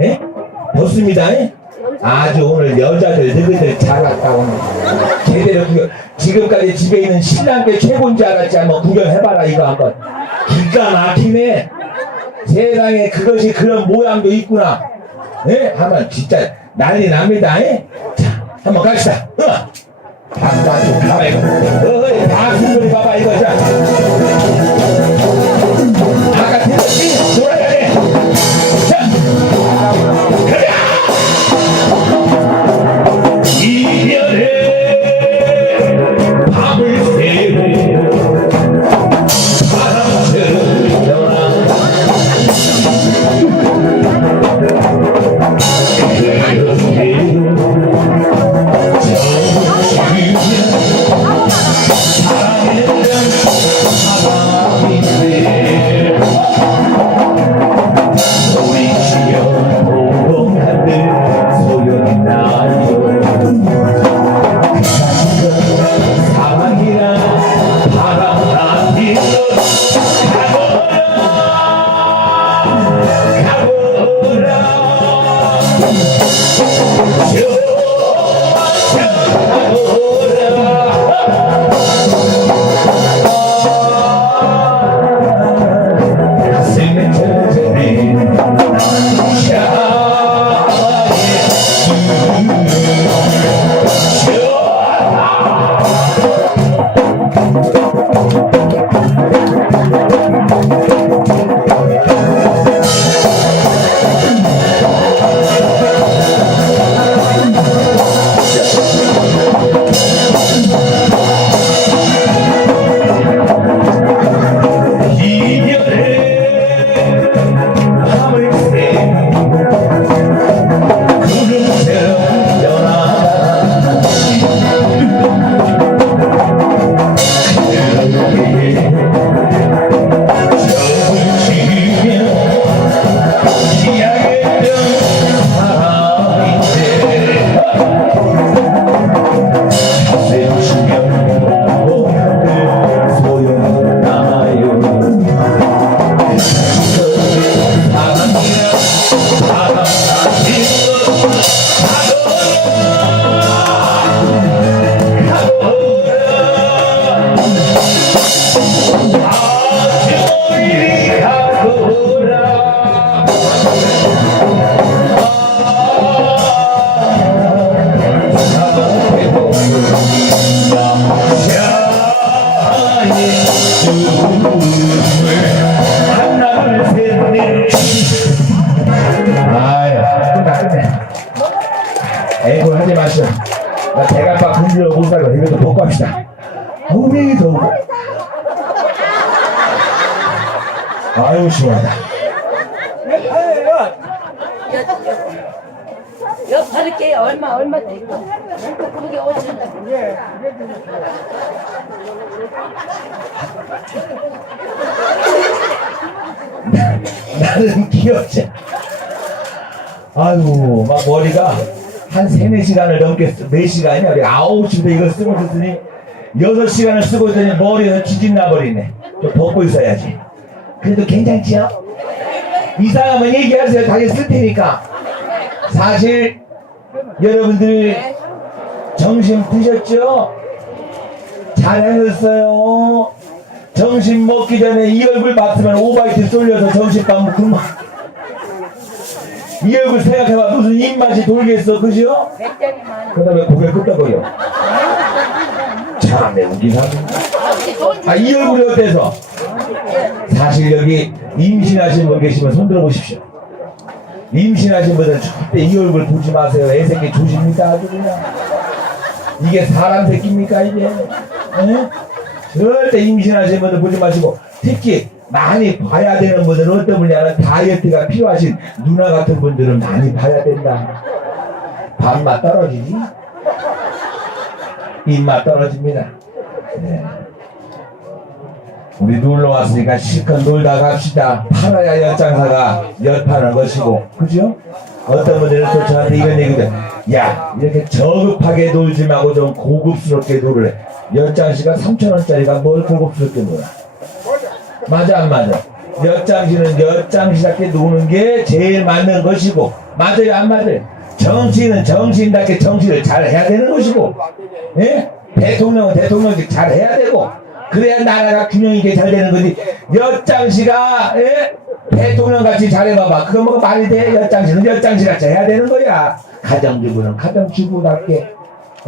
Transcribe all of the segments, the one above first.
예? 좋습니다. 예? 아주 오늘 여자들 너희들 잘 왔다 오늘 제대로 구경 지금까지 집에 있는 신랑께 최고인 줄 알았지 한번 구경해봐라 이거 한번 기가 막히네 세상에 그것이 그런 모양도 있구나 예? 한번 진짜 난리 납니다 예? 자 한번 갑시다 어. 박수 한번 가봐 이거 어이 박수 봐봐 이거 자 아유 시원하다 여 받을게요. 얼마 얼마 되고. 그게 오신다. 나는 귀엽지 아유 막 머리가 한 세네 시간을 넘게 쓰, 네 시간이야 우리 아홉 시부터 이걸 쓰고 있으니 여섯 시간을 쓰고 있더니 머리에서 지진 나버리네 좀 벗고 있어야지 그래도 괜찮지요? 이상 하면 얘기하세요 자기 쓸 테니까 사실 여러분들 점심 드셨죠? 잘하셨어요 점심 먹기 전에 이 얼굴 봤으면 오바이트 쏠려서 점심밥 굶어 이 얼굴 생각해봐 무슨 입맛이 돌겠어 그죠? 그 다음에 고개 끄덕거려 참내 웃기사 아이 얼굴이 어때서? 사실 여기 임신하신 분 계시면 손 들어보십시오. 임신하신 분들은 절대 이 얼굴 보지 마세요. 애 새끼 조심입니다. 아주 그냥. 이게 사람 새끼입니까 이게? 에? 절대 임신하신 분들 보지 마시고 특히 많이 봐야 되는 분들은 어떤 분이냐면 다이어트가 필요하신 누나 같은 분들은 많이 봐야 된다. 밥맛 떨어지지? 입맛 떨어집니다. 네. 우리 놀러 왔으니까 실컷 놀다 갑시다. 팔아야 엿장사가 엿파는 것이고, 그죠? 어떤 분들은 또 저한테 이런 얘기도 야, 이렇게 저급하게 놀지 말고 좀 고급스럽게 놀래. 엿장씨가 3천원짜리가 뭘 고급스럽게 놀아. 맞아, 안 맞아? 엿장시는 엿장시답게 노는 게 제일 맞는 것이고 맞아요 안 맞아요 정치는 정치인답게 정치를 잘 해야 되는 것이고 예? 대통령은 대통령직 잘 해야 되고 그래야 나라가 균형 있게 잘 되는 거지. 엿장시가 예? 대통령 같이 잘해봐봐. 그거 뭐 말이 돼? 엿장시는 엿장시 같이 해야 되는 거야. 가정주부는 가정주부답게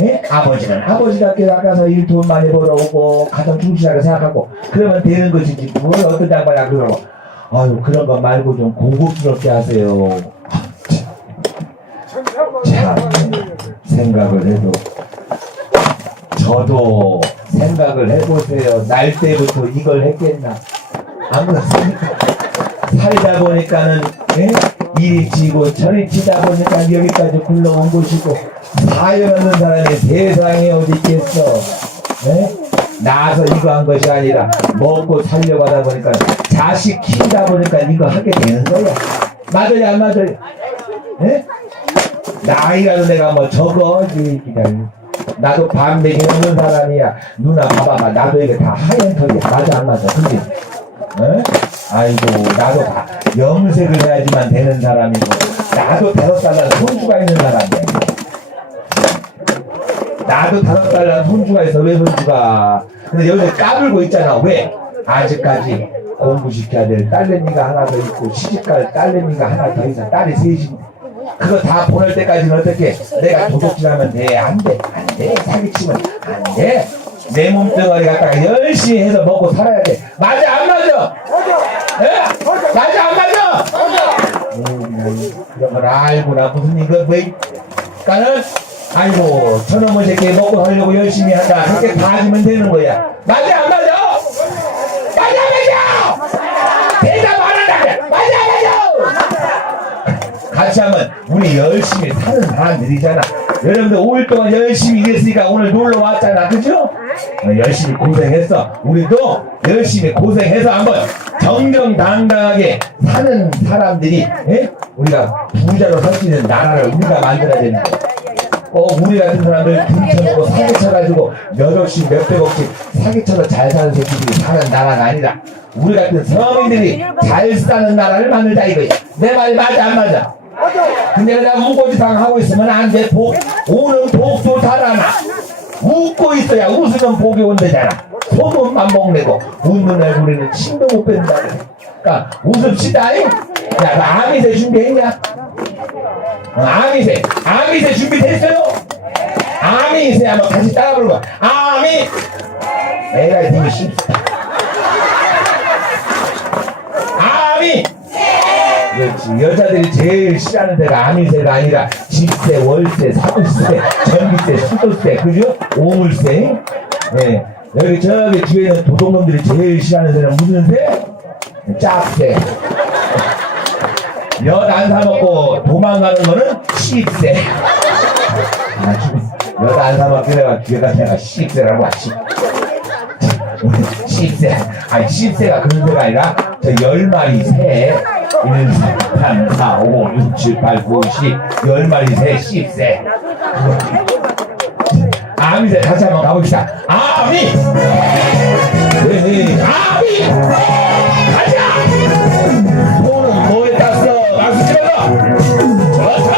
예? 아버지는 아버지답게 나가서 일 돈 많이 벌어오고 가정 충실하게 생각하고 그러면 되는 것이지 뭘 어떤 장관이야 그러고. 아유 그런 거 말고 좀 고급스럽게 하세요. 참. 생각을 해도 저도 생각을 해보세요. 날 때부터 이걸 했겠나? 안 그렇습니까? 살다 보니까는 예? 이리 치고 저리 치다 보니까 여기까지 굴러온 것이고 사연 없는 사람이 세상에 어디 있겠어? 예? 나서 이거 한 것이 아니라 먹고 살려고 하다 보니까 자식 키우다 보니까 이거 하게 되는 거야. 맞아요 안 맞아요? 예? 나이라도 내가 뭐 적어지 기다려 나도 반백이 넘는 사람이야. 누나 봐봐봐. 나도 이게 다 하얀 턱이야. 맞아 안 맞아? 그지? 어? 아이고 나도 다 염색을 해야지만 되는 사람이고. 나도 다섯 살난 손주가 있는 사람이야. 나도 다섯 살난 손주가 있어. 왜 손주가? 근데 여기서 까불고 있잖아. 왜? 아직까지 공부시켜야 될 딸내미가 하나 더 있고 시집갈 딸내미가 하나 더 있어. 딸이 셋인데. 그거 다 보낼 때까지는 어떻게 내가 도둑질하면 돼? 안 돼. 안 돼. 사기치면 안 돼. 내 몸뚱아리 갖다가 열심히 해서 먹고 살아야 돼. 맞아, 안 맞아? 예? 맞아, 안 맞아? 음, 그런 걸 알구나. 무슨 이거 뭐, 그니까는, 아이고, 저놈의 새끼 먹고 살려고 열심히 한다. 그렇게 다 하면 되는 거야. 맞아, 안 맞아? 맞아, 맞아! 대답 안 한다. 맞아, 맞아! 같이 하면 우리 열심히 사는 사람들이잖아. 여러분들 5일 동안 열심히 일했으니까 오늘 놀러 왔잖아. 그죠? 어, 열심히 고생했어. 우리도 열심히 고생해서 한번 정정당당하게 사는 사람들이 예? 우리가 부자로 살수 있는 나라를 우리가 만들어야 되는 거야. 꼭 우리 같은 사람들 등쳐먹고 사기쳐가지고 몇 억씩 몇백 억씩 사기쳐서 잘 사는 새끼들이 사는 나라가 아니라 우리 같은 서민들이 잘 사는 나라를 만들자 이거야. 내 말이 맞아 안 맞아? 근데 내가 웃고지당 하고 있으면 안 돼. 복, 오는 복도 달아나. 웃고 있어야 웃으면 복이 온대잖아. 소문만 먹내고 웃는 얼굴에는 침도 못 뺀다. 그러니까 웃읍시다. 잉? 야, 너 아미새 준비했냐? 어, 아미새, 아미새 준비됐어요? 아미새 한번 같이 따라 부르고 아미. 내가 이름이 쉽다. 아미. 그렇지. 여자들이 제일 싫어하는 데가 아미새가 아니라 집세, 월세, 사무세, 전기세, 수도세, 그죠? 오물세. 네. 여기 저기 뒤에 있는 도둑놈들이 제일 싫어하는 데는 무슨 세? 짭세. 엿안 사먹고 도망가는 거는 씹세. 엿안 사먹고 내가 뒤에다 내가 씹세라고 하시. 씹세. 아니 씹세가 그런 데가 아니라 10마리 새 1, 3, 4, 5, 6, 7, 8, 9, 10 10마리 새 10세 아미새 다시 한번 가봅시다. 아미 네, 네. 아미 가자! 손은 뭐에 땄어 박수 쳐라 좋다